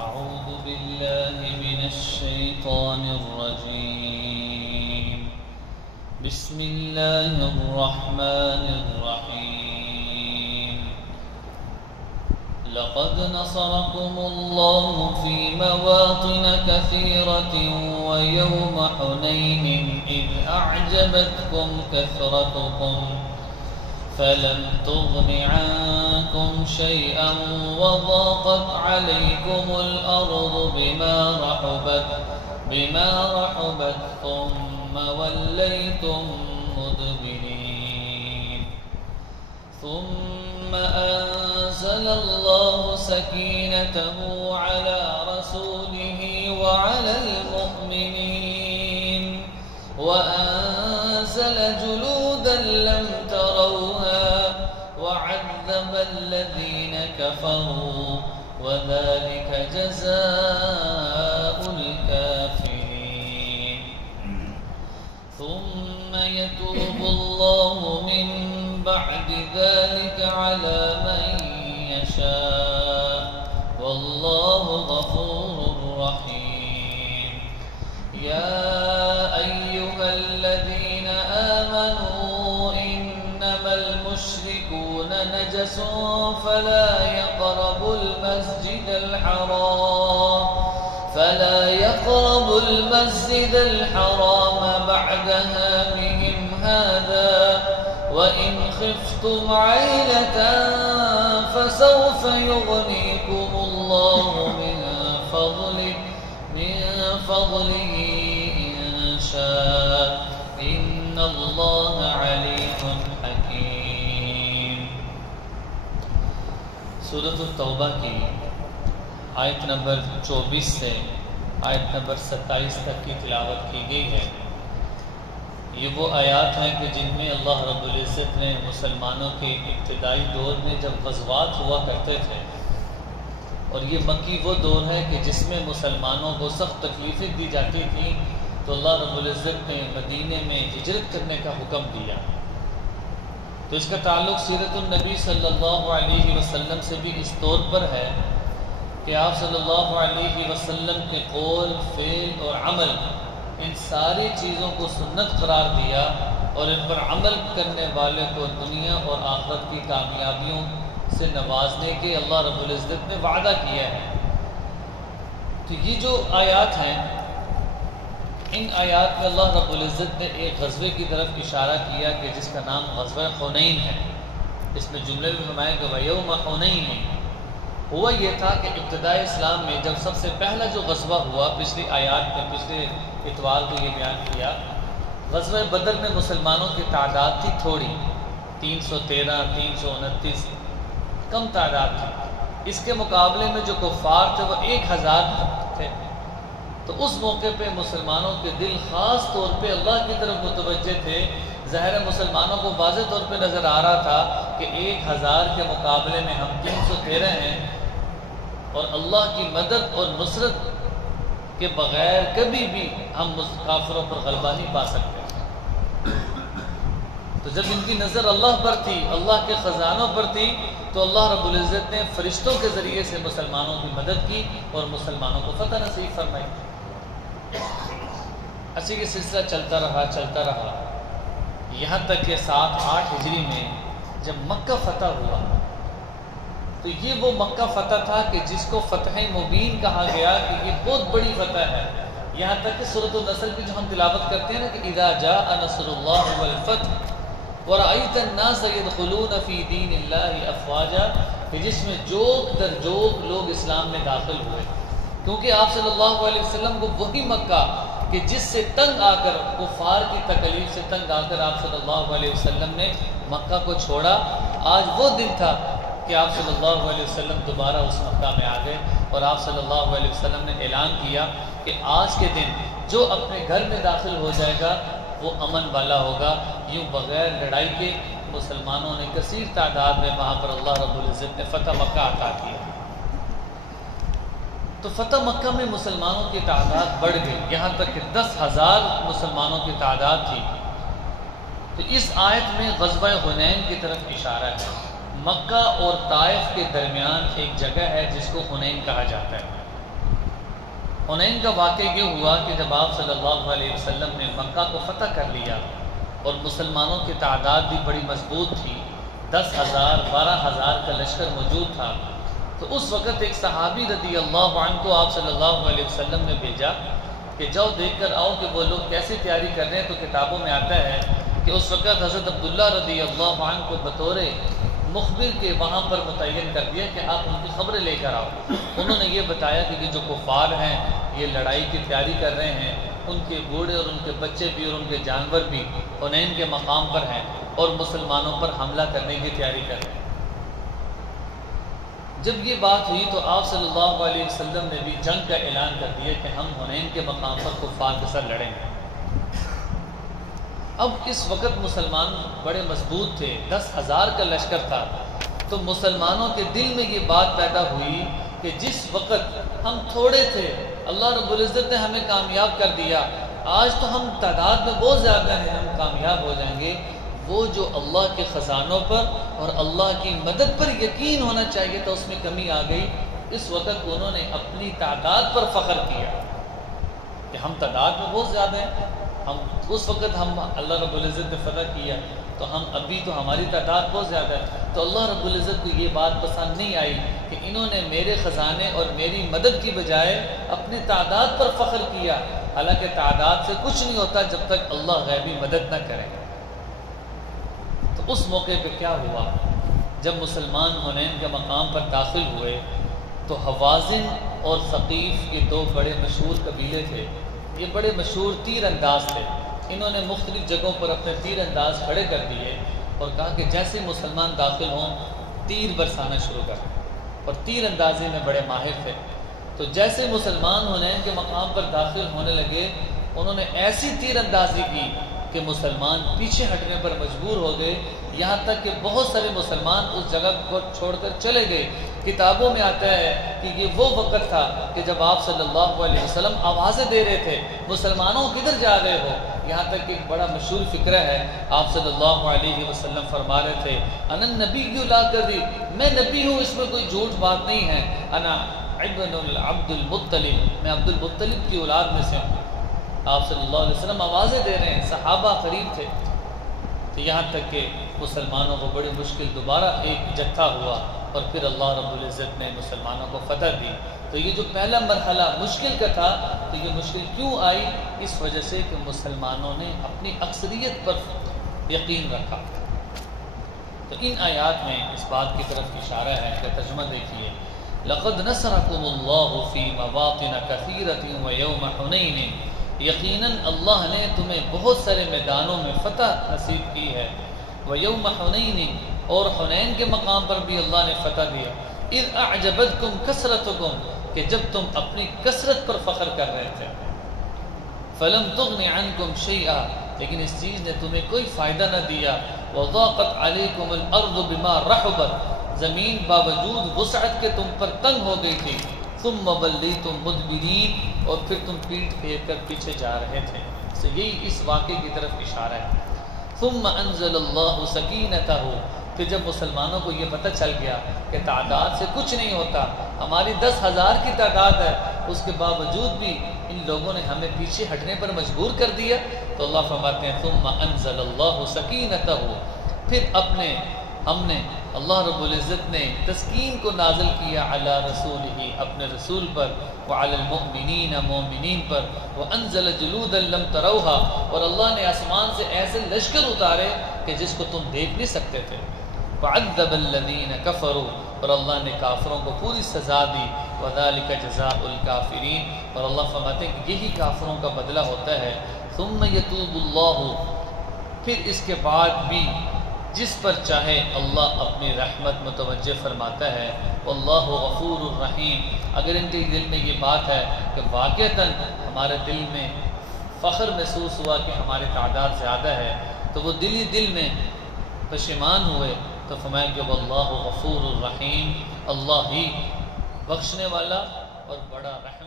أعوذ بالله من الشيطان الرجيم. بسم الله الرحمن الرحيم. لقد نصركم الله في مواطن كثيرة ويوم حنين إذ أعجبتكم كثرتكم فلم تغن عنكم شيئا وضاقت عليكم الأرض بما رحبت ثم وليتم مدبرين ثم أنزل الله سكينته على رسوله وعلى المؤمنين وأنزل جلودا لم تروها وعذب الذين كفروا وذلك جزاء الكافرين. ثم يتوب الله من بعد ذلك على من يشاء والله غفور رحيم. يا أيها الذين آمنوا إنما المشركون نجس فلا يقربوا المسجد الحرام بعد عامهم هذا وإن خفتم عيلة فسوف يغنيكم الله من فضله إن شاء إن الله عليم حكيم. سورۃ التوبہ کی آیت نمبر 24 سے آیت نمبر 27 تک کی تلاوت کی گئی ہے. یہ وہ آیات ہیں کہ جن میں اللہ رب العزت نے مسلمانوں کے ابتدائی دور میں جب غزوات ہوا کرتے تھے، اور یہ مکی وہ دور ہے کہ جس میں مسلمانوں کو سخت تکلیفیں دی جاتی تھیں، تو اللہ رب العزت نے مدینے میں ہجرت کرنے کا حکم دیا. تو اس کا تعلق سیرت النبی صلی اللہ علیہ وسلم سے بھی اس طور پر ہے کہ آپ صلی اللہ علیہ وسلم کے قول، فعل اور عمل، ان ساری چیزوں کو سنت قرار دیا اور ان پر عمل کرنے والے کو دنیا اور آخرت کی کامیابیوں سے نوازنے کے اللہ رب العزت نے وعدہ کیا ہے. تو یہ جو آیات ہیں، ان آیات میں اللہ رب العزت نے ایک غزوے کی طرف اشارہ کیا کہ جس کا نام غزوہ حنین ہے. اس میں جملے میں فرمایا کہ وَيَوْمَ حُنَيْنٍ. ہوا یہ تھا کہ ابتدائی اسلام میں جب سب سے پہلا جو غزوہ ہوا، پچھلی آیات میں پچھلے اتوار کو یہ بیان کیا، غزوہ بدر میں مسلمانوں کی تعداد تھی تھوڑی، 313 329 کم تعداد تھی. اس کے مقابلے میں جو کفار تھے وہ 1000 تھے. تو اس موقع پہ مسلمانوں کے دل خاص طور پہ اللہ کی طرف متوجہ تھے. ظاہر مسلمانوں کو واضح طور پہ نظر آ رہا تھا کہ 1000 کے مقابلے میں ہم 313 ہیں، اور اللہ کی مدد اور نصرت کے بغیر کبھی بھی ہم کافروں پر غلبہ نہیں پا سکتے. تو جب ان کی نظر اللہ پر تھی، اللہ کے خزانوں پر تھی، تو اللہ رب العزت نے فرشتوں کے ذریعے سے مسلمانوں کی مدد کی اور مسلمانوں کو فتح نصیب فرمائی. اسی یہ سلسلہ چلتا رہا یہاں تک کہ 7-8 ہجری میں جب مکہ فتح ہوا، تو یہ وہ مکہ فتح تھا کہ جس کو فتح مبین کہا گیا کہ یہ بہت بڑی فتح ہے. یہاں تک کہ سورۃ النصر کی جو ہم تلاوت کرتے ہیں نا کہ اذا جاء نصر اللہ والفتح ورأيت الناس يدخلون في دين الله افواجا، کہ جس میں جوگ در جوگ لوگ اسلام میں داخل ہوئے. کیونکہ آپ صلی اللہ علیہ وسلم کو وہی مکہ کہ جس سے تنگ آ کر، کفار کی تکلیف سے تنگ آ کر آپ صلی اللہ علیہ وسلم نے مکہ کو چھوڑا، آج وہ دن تھا کہ آپ صلی اللہ علیہ وسلم دوبارہ اس مکہ میں آ گئے. اور آپ صلی اللہ علیہ وسلم نے اعلان کیا کہ آج کے دن جو اپنے گھر میں داخل ہو جائے گا وہ امن والا ہوگا. یوں بغیر لڑائی کے مسلمانوں نے کثیر تعداد میں وہاں پر اللہ رب العزت نے فتح مکہ عطا کیا. تو فتح مکہ میں مسلمانوں کی تعداد بڑھ گئی، یہاں تک کہ 10,000 مسلمانوں کی تعداد تھی. تو اس آیت میں غزوہ حنین کی طرف اشارہ ہے. مکہ اور طائف کے درمیان ایک جگہ ہے جس کو حنین کہا جاتا ہے. حنین کا واقعہ یہ ہوا کہ جب آپ صلی اللہ علیہ وسلم نے مکہ کو فتح کر لیا اور مسلمانوں کی تعداد بھی بڑی مضبوط تھی، 10,000 12,000 کا لشکر موجود تھا، تو اس وقت ایک صحابی رضی اللہ عنہ کو آپ صلی اللہ علیہ وسلم نے بھیجا کہ جاؤ دیکھ کر آؤ کہ وہ لوگ کیسی تیاری کر رہے ہیں۔ تو کتابوں میں آتا ہے کہ اس وقت حضرت عبداللہ رضی اللہ عنہ کو بطور مخبر کے وہاں پر متعین کر دیا کہ آپ ان کی خبریں لے کر آؤ۔ انہوں نے یہ بتایا کہ یہ جو کفار ہیں یہ لڑائی کی تیاری کر رہے ہیں، ان کے بوڑھے اور ان کے بچے بھی اور ان کے جانور بھی حنین کے مقام پر ہیں اور مسلمانوں پر حملہ کرنے کی تیاری کر رہے ہیں۔ جب یہ بات ہوئی تو آپ صلی اللہ علیہ وسلم نے بھی جنگ کا اعلان کر دیا کہ ہم حنین کے مقام پر کفار کے ساتھ لڑیں گے۔ اب اس وقت مسلمان بڑے مضبوط تھے، 10,000 کا لشکر تھا، تو مسلمانوں کے دل میں یہ بات پیدا ہوئی کہ جس وقت ہم تھوڑے تھے اللہ رب العزت نے ہمیں کامیاب کر دیا، آج تو ہم تعداد میں بہت زیادہ ہیں، ہم کامیاب ہو جائیں گے۔ وہ جو اللہ کے خزانوں پر اور اللہ کی مدد پر یقین ہونا چاہیے تھا اس میں کمی آ گئی۔ اس وقت انہوں نے اپنی تعداد پر فخر کیا کہ ہم تعداد میں بہت زیادہ ہیں، اس وقت ہم اللہ رب العزت نے فتح کیا تو ہم ابھی تو ہماری تعداد بہت زیادہ ہے۔ تو اللہ رب العزت کو یہ بات پسند نہیں آئی کہ انہوں نے میرے خزانے اور میری مدد کی بجائے اپنی تعداد پر فخر کیا، حالانکہ تعداد سے کچھ نہیں ہوتا جب تک اللہ غیبی مدد نہ کرے۔ تو اس موقع پہ کیا ہوا، جب مسلمان حنین کے مقام پر داخل ہوئے تو حوازن اور ثقیف یہ دو بڑے مشہور قبیلے تھے، یہ بڑے مشہور تیر انداز تھے۔ انہوں نے مختلف جگہوں پر اپنے تیر انداز کھڑے کر دیے اور کہا کہ جیسے مسلمان داخل ہوں تیر برسانا شروع کر، اور تیر اندازی میں بڑے ماہر تھے۔ تو جیسے مسلمان حنین کے مقام پر داخل ہونے لگے انہوں نے ایسی تیر اندازی کی کہ مسلمان پیچھے ہٹنے پر مجبور ہو گئے، یہاں تک کہ بہت سارے مسلمان اس جگہ کو چھوڑ کر چلے گئے۔ کتابوں میں آتا ہے کہ یہ وہ وقت تھا کہ جب آپ صلی اللہ علیہ وسلم آوازیں دے رہے تھے مسلمانوں کدھر جا رہے ہو، یہاں تک کہ ایک بڑا مشہور فقرہ ہے، آپ صلی اللہ علیہ وسلم فرما رہے تھے انا نبی لا کذب، میں نبی ہوں، اس میں کوئی جھوٹ بات نہیں ہے، انا ابن عبد المطلب، میں عبد المطلب کی اولاد میں سے ہوں۔ آپ صلی اللہ علیہ وسلم آوازیں دے رہے ہیں، صحابہ قریب تھے، تو یہاں تک کہ مسلمانوں کو بڑی مشکل دوبارہ ایک جتھا ہوا اور پھر اللہ رب العزت نے مسلمانوں کو فتح دی۔ تو یہ جو پہلا مرحلہ مشکل کا تھا، تو یہ مشکل کیوں آئی؟ اس وجہ سے کہ مسلمانوں نے اپنی اکثریت پر یقین رکھا۔ تو ان آیات میں اس بات کی طرف اشارہ ہے کہ ترجمہ دیکھیے، لقد نصرکم اللہ فی مواطن کثیرۃ ویوم حنین، یقیناً اللہ نے تمہیں بہت سارے میدانوں میں فتح نصیب کی ہے، ویوم حنین، اور حنین کے مقام پر بھی اللہ نے فتح دیا، اذ اعجبتکم کثرتکم، کہ جب تم اپنی کثرت پر فخر کر رہے تھے، فلم تغن عنکم شیئا، لیکن اس چیز نے تمہیں کوئی فائدہ نہ دیا، وضاقت علیکم الارض بما رحبت، زمین باوجود وسعت کے تم پر تنگ ہو گئی تھی، ثم ولیتم مدبرین، اور پھر تم پیٹھ پھیر کر پیچھے جا رہے تھے۔ تو یہی اس واقعے کی طرف اشارہ ہے۔ ثم انزل اللہ سکینتہ، پھر جب مسلمانوں کو یہ پتہ چل گیا کہ تعداد سے کچھ نہیں ہوتا، ہماری 10,000 کی تعداد ہے، اس کے باوجود بھی ان لوگوں نے ہمیں پیچھے ہٹنے پر مجبور کر دیا، تو اللہ فرماتے ہیں ثم انزل اللہ سکینتہ، پھر ہم نے اللہ رب العزت نے تسکین کو نازل کیا علی رسولہ، اپنے رسول پر، وعلی المؤمنین، مومنین پر، وانزل جلودا لم تروہا، اور اللہ نے آسمان سے ایسے لشکر اتارے کہ جس کو تم دیکھ نہیں سکتے تھے، وعذب الذین کفروا، اور اللہ نے کافروں کو پوری سزا دی، وذالک جزاء الکافرین، اور اللہ فرماتے ہیں کہ یہی کافروں کا بدلہ ہوتا ہے۔ ثم یتوب اللہ، پھر اس کے بعد بھی جس پر چاہے اللہ اپنی رحمت متوجہ فرماتا ہے، واللہ غفور الرحیم۔ اگر ان کے دل میں یہ بات ہے کہ واقعتاً ہمارے دل میں فخر محسوس ہوا کہ ہماری تعداد زیادہ ہے، تو وہ دل ہی دل میں پشیمان ہوئے، تو فرمایا کہ واللہ غفور الرحیم، اللہ ہی بخشنے والا اور بڑا رحم